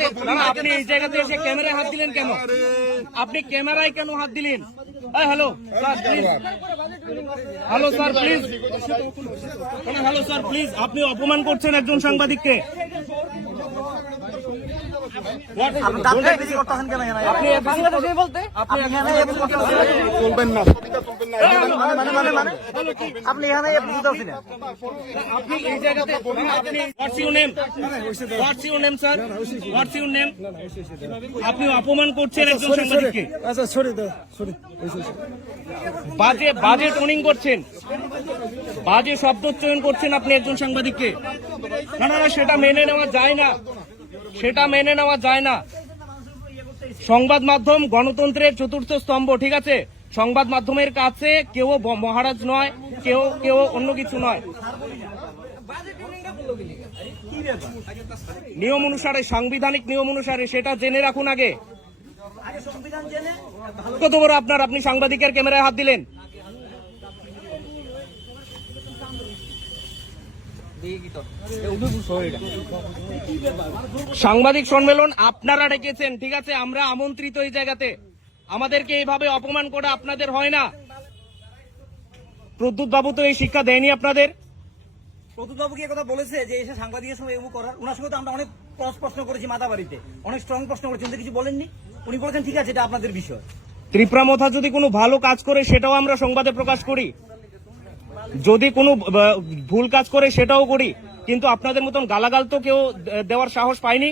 জায়গাতে আপনি এই জায়গাতে এসে ক্যামেরায় হাত দিলেন কেন? আপনি ক্যামেরায় কেন হাত দিলেন? Hello sir please hello sir please hello sir please আপনি অপমান করছেন একজন সাংবাদিককে। আপনি বাংলাদেশে বলতে? আপনি চলবেন না। আপনি এখানে আপনি এই জায়গাতে আপনি what's your name what's your name sir what's your name আপনি অপমান করছেন একজন সাংবাদিককে। আচ্ছা সরি সরি। বাজে বাজে টোনিং করছেন। বাজে শব্দ চয়ন করছেন আপনি একজন সাংবাদিককে। না না সেটা মেনে নেওয়া যায় না। সেটা মেনে নেওয়া যায় না। সংবাদ মাধ্যম গণতন্ত্রের চতুর্থ স্তম্ভ, ঠিক আছে? সংবাদ মাধ্যমের কাছে কেউ মহারাজ নয়, কেউ কেউ অন্য কিছু নয়। নিয়ম অনুসারে, সাংবিধানিক নিয়ম অনুসারে সেটা জেনে রাখুন আগে। কত বড় আপনার, আপনি সাংবাদিকের ক্যামেরায় হাত দিলেন? সাংবাদিক সম্মেলন আপনারা ডেকেছেন ঠিক আছে? আমরা আমন্ত্রিত এই জায়গাতে। আমাদেরকে এইভাবে অপমান করে আপনাদের হয় না। প্রদ্যুৎ বাবু তো এই শিক্ষা দেয়নি আপনাদের। প্রতুলবাবু কি কথা বলেছে যে এসে সাংবাদিকের সঙ্গে এমন করার? ওনার সঙ্গে তো আমরা অনেক ক্রস প্রশ্ন করেছি মাথা বাড়িতে অনেক স্ট্রং প্রশ্ন করেছি। উনি কিছু বলেননি। উনি বলেছেন ঠিক আছে এটা আপনাদের বিষয়। ত্রিপুরা মথা যদি কোনো ভালো কাজ করে সেটাও আমরা সংবাদে প্রকাশ করি। যদি কোনো ভুল কাজ করে সেটাও করি, কিন্তু আপনাদের মতন গালাগাল তো কেউ দেওয়ার সাহস পায়নি।